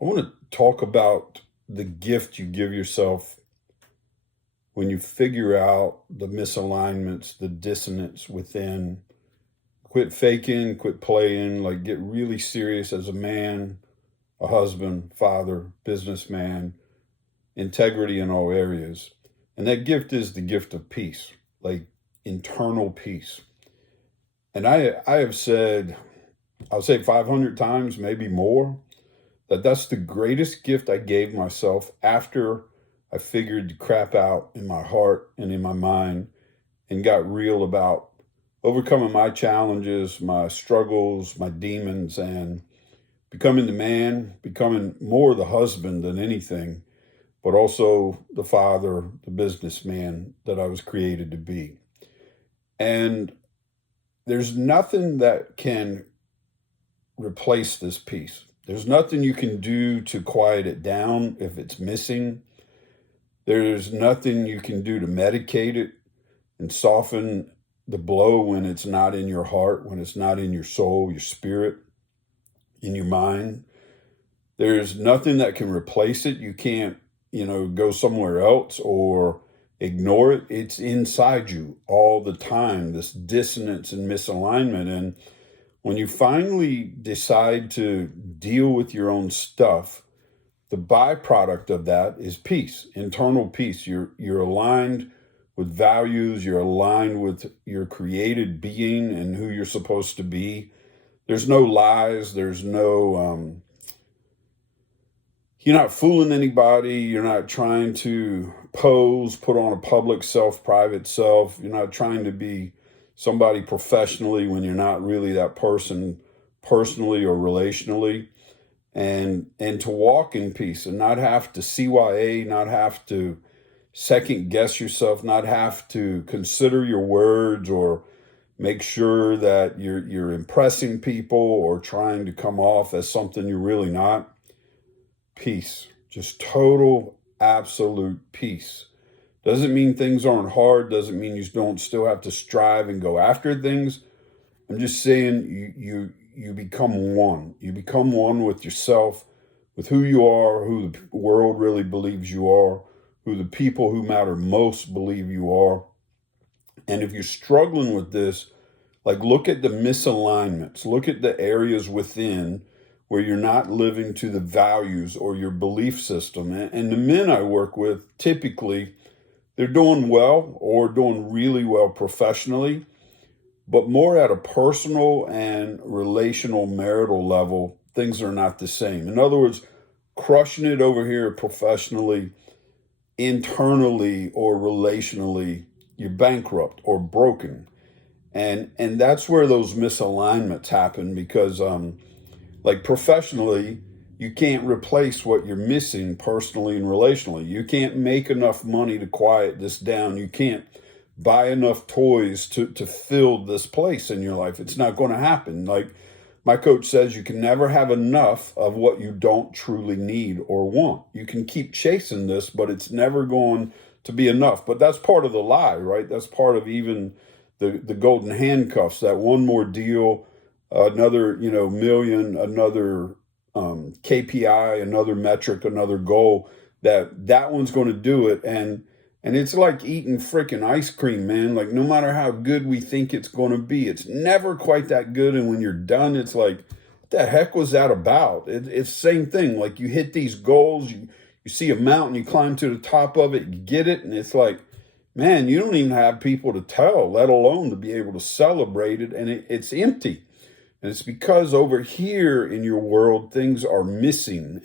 I want to talk about the gift you give yourself when you figure out the misalignments, the dissonance within. Quit faking, quit playing, like get really serious as a man, a husband, father, businessman, integrity in all areas. And that gift is the gift of peace, like internal peace. And I have said, I'll say 500 times, maybe more, that's the greatest gift I gave myself after I figured the crap out in my heart and in my mind and got real about overcoming my challenges, my struggles, my demons, and becoming the man, becoming more the husband than anything, but also the father, the businessman that I was created to be. And there's nothing that can replace this peace. There's nothing you can do to quiet it down if it's missing. There's nothing you can do to medicate it and soften the blow when it's not in your heart, when it's not in your soul, your spirit, in your mind. There's nothing that can replace it. You can't, go somewhere else or ignore it. It's inside you all the time, this dissonance and misalignment. And when you finally decide to deal with your own stuff, the byproduct of that is peace, internal peace. You're aligned with values, you're aligned with your created being and who you're supposed to be. There's no lies, there's no, you're not fooling anybody, you're not trying to pose, put on a public self, private self, you're not trying to be somebody professionally when you're not really that person personally or relationally. And to walk in peace and not have to CYA, not have to second guess yourself, not have to consider your words or make sure that you're impressing people or trying to come off as something you're really not. Peace, just total, absolute peace. Doesn't mean things aren't hard, doesn't mean you don't still have to strive and go after things. I'm just saying you become one. You become one with yourself, with who you are, who the world really believes you are, who the people who matter most believe you are. And if you're struggling with this, like look at the misalignments, look at the areas within where you're not living to the values or your belief system. And the men I work with, typically, they're doing well or doing really well professionally, but more at a personal and relational marital level, things are not the same. In other words, crushing it over here professionally, internally or relationally, you're bankrupt or broken. And that's where those misalignments happen because like professionally, you can't replace what you're missing personally and relationally. You can't make enough money to quiet this down. You can't buy enough toys to fill this place in your life. It's not going to happen. Like my coach says, you can never have enough of what you don't truly need or want. You can keep chasing this, but it's never going to be enough. But that's part of the lie, right? That's part of even the golden handcuffs, that one more deal, another, million, another KPI, another metric, another goal, that one's going to do it. And it's like eating freaking ice cream, man. Like no matter how good we think it's going to be, it's never quite that good. And when you're done, it's like, what the heck was that about? It's the same thing. Like you hit these goals, you see a mountain, you climb to the top of it, you get it. And it's like, man, you don't even have people to tell, let alone to be able to celebrate it. And it's empty. And it's because over here in your world, things are missing.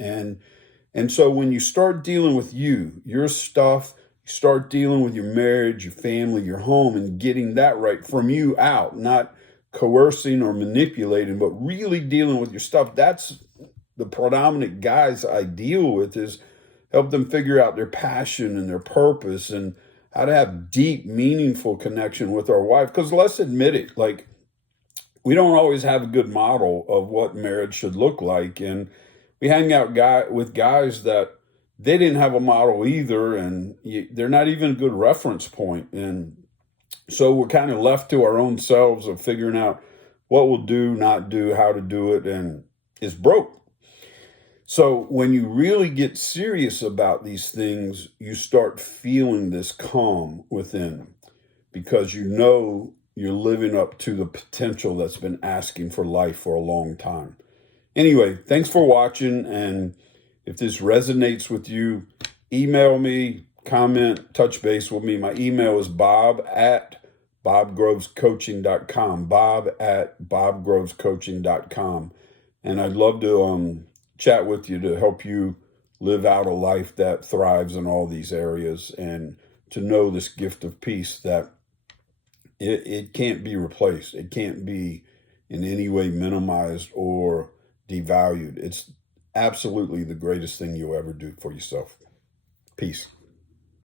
And so when you start dealing with your stuff, you start dealing with your marriage, your family, your home, and getting that right from you out, not coercing or manipulating, but really dealing with your stuff. That's the predominant guys I deal with, is help them figure out their passion and their purpose and how to have deep, meaningful connection with our wife. Because let's admit it, like we don't always have a good model of what marriage should look like. And we hang out with guys that they didn't have a model either, and they're not even a good reference point. And so we're kind of left to our own selves of figuring out what we'll do, not do, how to do it, and it's broke. So when you really get serious about these things, you start feeling this calm within because you know you're living up to the potential that's been asking for life for a long time. Anyway, thanks for watching. And if this resonates with you, email me, comment, touch base with me. My email is bob@bobgrovescoaching.com, bob@bobgrovescoaching.com. And I'd love to chat with you to help you live out a life that thrives in all these areas and to know this gift of peace that it can't be replaced. It can't be in any way minimized or devalued. It's absolutely the greatest thing you'll ever do for yourself. Peace.